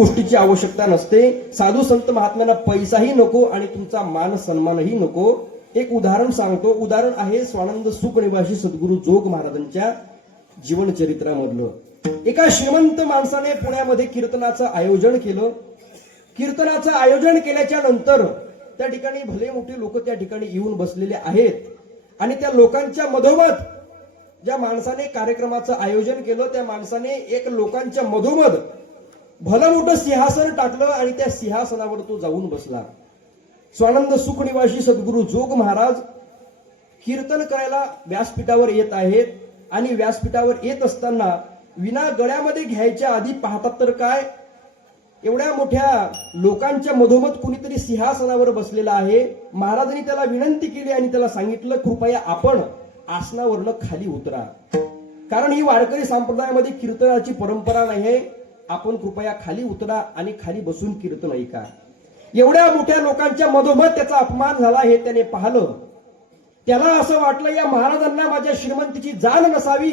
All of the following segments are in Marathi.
गोष्टीची आवश्यकता नसते. साधू संत महात्म्यांना पैसाही नको आणि तुमचा मान सन्मानही नको. एक उदाहरण सांगतो. उदाहरण आहे स्वानंद सुख निवासी सद्गुरू जोग महाराजांच्या जीवनचरित्रामधलं. एका श्रीमंत माणसाने पुण्यामध्ये कीर्तनाचं आयोजन केलं. कीर्तनाचं आयोजन केल्याच्या नंतर त्या ठिकाणी भले मोठे लोक त्या ठिकाणी येऊन बसलेले आहेत आणि त्या लोकांच्या मधोमध ज्या माणसाने कार्यक्रमाचं आयोजन केलं त्या माणसाने एक लोकांच्या मधोमध भलं मोठं सिंहासन टाकलं आणि त्या सिंहासनावर तो जाऊन बसला. स्वानंद सुख निवासी सद्गुरू जोग महाराज कीर्तन करायला व्यासपीठावर येत आहेत आणि व्यासपीठावर येत असताना विना गळ्यामध्ये घ्यायच्या आधी पाहतात तर काय, एवढ्या मोठ्या लोकांच्या मधोमध कुणीतरी सिंहासनावर बसलेला आहे. महाराजांनी त्याला विनंती केली आणि त्याला सांगितलं, कृपया आपण आसनावरनं खाली उतरा, कारण ही वारकरी संप्रदायामध्ये कीर्तनाची परंपरा नाही. आपण कृपया खाली उतरा आणि खाली बसून कीर्तन ऐका. एवढ्या मोठ्या लोकांच्या मधोमध त्याचा अपमान झाला हे त्याने पाहिलं. त्याला असं वाटलं या महाराजांना माझ्या श्रीमंतीची जाण नसावी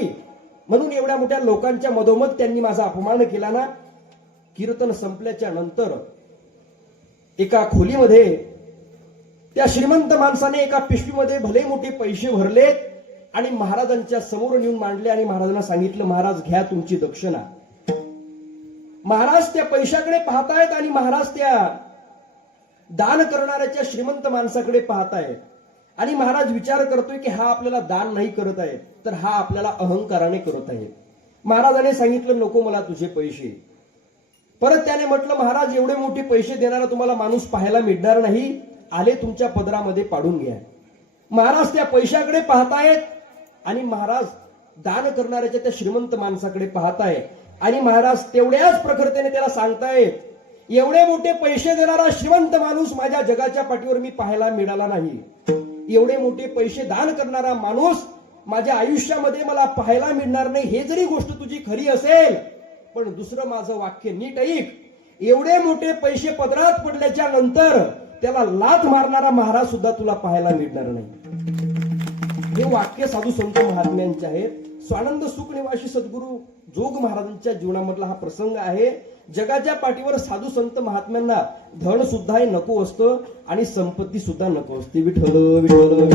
म्हणून एवढ्या मोठ्या लोकांच्या मधोमध त्यांनी माझा अपमान केला ना. कीर्तन संपल्याच्या नंतर एका खोलीमध्ये त्या श्रीमंत माणसाने एका पिशवीमध्ये भले मोठे पैसे भरले आणि महाराजांच्या समोर नेऊन मांडले आणि महाराजांना सांगितलं, महाराज घ्या तुमची दक्षिणा. महाराज त्या पैशाकडे पाहतायत आणि महाराज त्या दान करणाऱ्याच्या श्रीमंत माणसाकडे पाहतायत आणि महाराज विचार करतोय की हा आपल्याला दान नाही करत आहे तर हा आपल्याला अहंकाराने करत आहे. महाराजाने सांगितलं, नको मला तुझे पैसे. परत त्याने म्हटलं, महाराज एवढे मोठे पैसे देणारा तुम्हाला माणूस पाहायला मिळणार नाही, आले तुमच्या पदरामध्ये पाडून घ्या. महाराज त्या पैशाकडे पाहतायत आणि महाराज दान करणाऱ्याच्या त्या श्रीमंत माणसाकडे पाहताय आणि महाराज तेवढ्याच प्रखरतेने त्याला सांगतायत, एवढे मोठे पैसे देणारा श्रीमंत माणूस माझ्या जगाच्या पाठीवर मी पाहायला मिळाला नाही. एवढे मोठे पैसे दान करणारा माणूस माझ्या आयुष्यामध्ये मला पाहायला मिळणार नाही. हे जरी गोष्ट तुझी खरी असेल पण दुसरं माझं वाक्य नीट ऐक. एवढे मोठे पैसे पदरात पडल्याच्या नंतर त्याला लाथ मारणारा महाराज सुद्धा तुला पाहायला मिळणार नाही. हे वाक्य साधू संत महात्म्यांचे आहेत. स्वानंद सुख निवासी सद्गुरू जोग महाराजांच्या जीवनामधला हा प्रसंग आहे. जगाच्या पाठीवर साधू संत महात्म्यांना धन सुद्धा नको असतं आणि संपत्ती सुद्धा नको असते. विठ्ठल विठ्ठल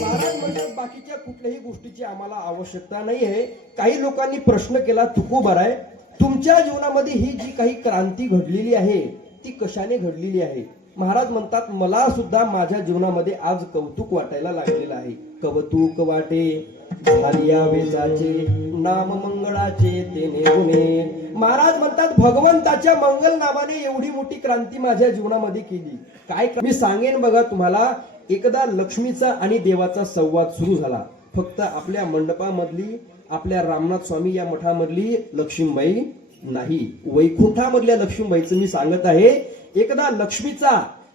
महाराज म्हणतात, बाकीच्या कुठल्याही गोष्टीची आम्हाला आवश्यकता नाही आहे. काही लोकांनी प्रश्न केला, तुकोबाराय तुमच्या जीवनामध्ये ही जी काही क्रांती घडलेली आहे ती कशाने घडलेली आहे? महाराज म्हणतात, मला सुद्धा माझ्या जीवनामध्ये आज कौतुक वाटायला लागलेलं आहे. कौतुक वाटे झालिया वेचाचे नाम मंगळाचे तेने गुणे. महाराज म्हणतात, भगवंताच्या मंगल नावाने एवढी मोठी क्रांती माझ्या जीवनामध्ये केली. काय मी सांगेन बघा तुम्हाला. एकदा लक्ष्मीचा आणि देवाचा संवाद सुरू झाला. फक्त आपल्या मंडपामधली, आपल्या रामनाथ स्वामी या मठामधली लक्ष्मीबाई नाही, वैकुंठामधल्या लक्ष्मीबाईचं मी सांगत आहे. एकदा लक्ष्मीचा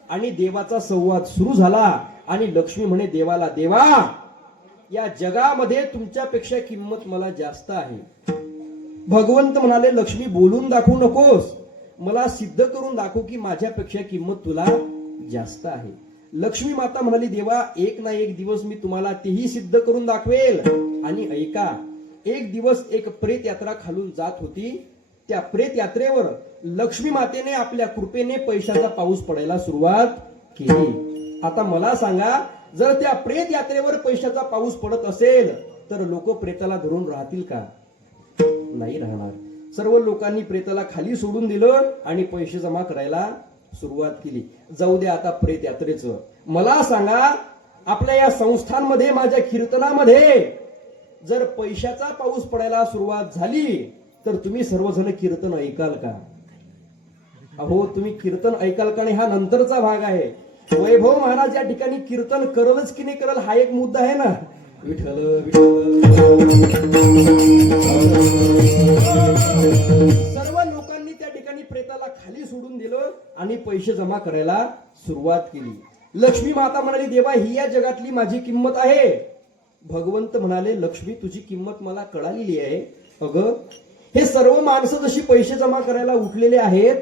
आणि देवाचा संवाद सुरू झाला आणि लक्ष्मी म्हणे देवाला, देवा या जगामध्ये तुमच्यापेक्षा किंमत मला जास्त आहे. भगवंत म्हणाले, लक्ष्मी बोलून दाखवू नकोस, मला सिद्ध करून दाखव की माझ्यापेक्षा किंमत तुला जास्त आहे. लक्ष्मी माता म्हणाली, देवा एक ना एक दिवस मी तुम्हाला तेही सिद्ध करून दाखवेल. आणि ऐका, एक दिवस एक प्रेत यात्रा खालून जात होती. त्या प्रेत यात्रेवर लक्ष्मी मातेने आपल्या कृपेने पैशाचा पाऊस पडायला सुरुवात केली. आता मला सांगा, जर त्या प्रेत यात्रेवर पैशाचा पाऊस पडत असेल तर लोक प्रेताला धरून राहतील का? नाही राहणार. सर्व लोकांनी प्रेताला खाली सोडून दिलं आणि पैसे जमा करायला सुरुवात केली. जाऊ दे आता प्रेत यात्रेचं. मला सांगा, आपल्या या संस्थांमध्ये, माझ्या कीर्तनामध्ये जर पैशाचा पाऊस पडायला सुरुवात झाली तर तुम्ही सर्वजण कीर्तन ऐकाल का? अहो, तुम्ही कीर्तन ऐकाल का? नाही, हा नंतरचा भाग आहे. वैभव महाराज या ठिकाणी कीर्तन करलच की नाही करल हा एक मुद्दा आहे ना. विठ्ठल विठ्ठल. सर्व लोकांनी त्या ठिकाणी प्रेताला खाली सोडून दिलं आणि पैसे जमा करायला सुरुवात केली. लक्ष्मी माता म्हणाली, देवा ही या जगातली माझी किंमत आहे. भगवंत म्हणाले, लक्ष्मी तुझी किंमत मला कळालेली आहे. अगं, हे सर्व माणसं जशी पैसे जमा करायला उठलेले आहेत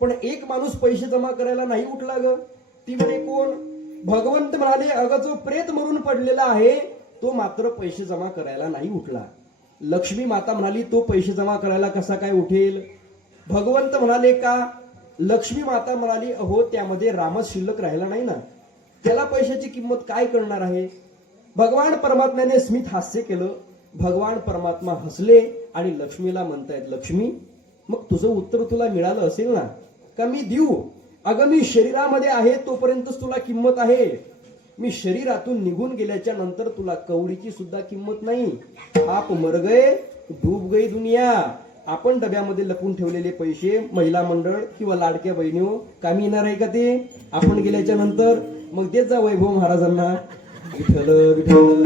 पण एक माणूस पैसे जमा करायला नाही उठला ग. ती म्हणे कोण? भगवंत म्हणाले, अगं जो प्रेत मरून पडलेला आहे तो मात्र पैसे जमा करायला नाही उठला. लक्ष्मी माता म्हणाली तो पैसे जमा करायला कसा काय उठेल? भगवंत म्हणाले का? लक्ष्मी माता म्हणाली अहो त्यामध्ये रामच शिल्लक राहिला नाही ना, त्याला पैशाची किंमत काय करणार आहे? भगवान परमात्म्याने स्मित हास्य केलं. भगवान परमात्मा हसले आणि लक्ष्मीला म्हणतायत, लक्ष्मी मग तुझं उत्तर तुला मिळालं असेल ना, का मी देऊ? अगं मी शरीरामध्ये आहे तोपर्यंतच तुला किंमत आहे, मी शरीरातून निघून गेल्याच्या नंतर तुला कवडीची सुद्धा किंमत नाही. आप मर गए डूब गई दुनिया. आपण डब्यामध्ये लपून ठेवलेले पैसे महिला मंडळ किंवा लाडक्या बहिणीओ कामी येणार आहे का ते आपण गेल्याच्या नंतर? मग देत जा वैभव महाराजांना. विठ्ठल विठ्ठल.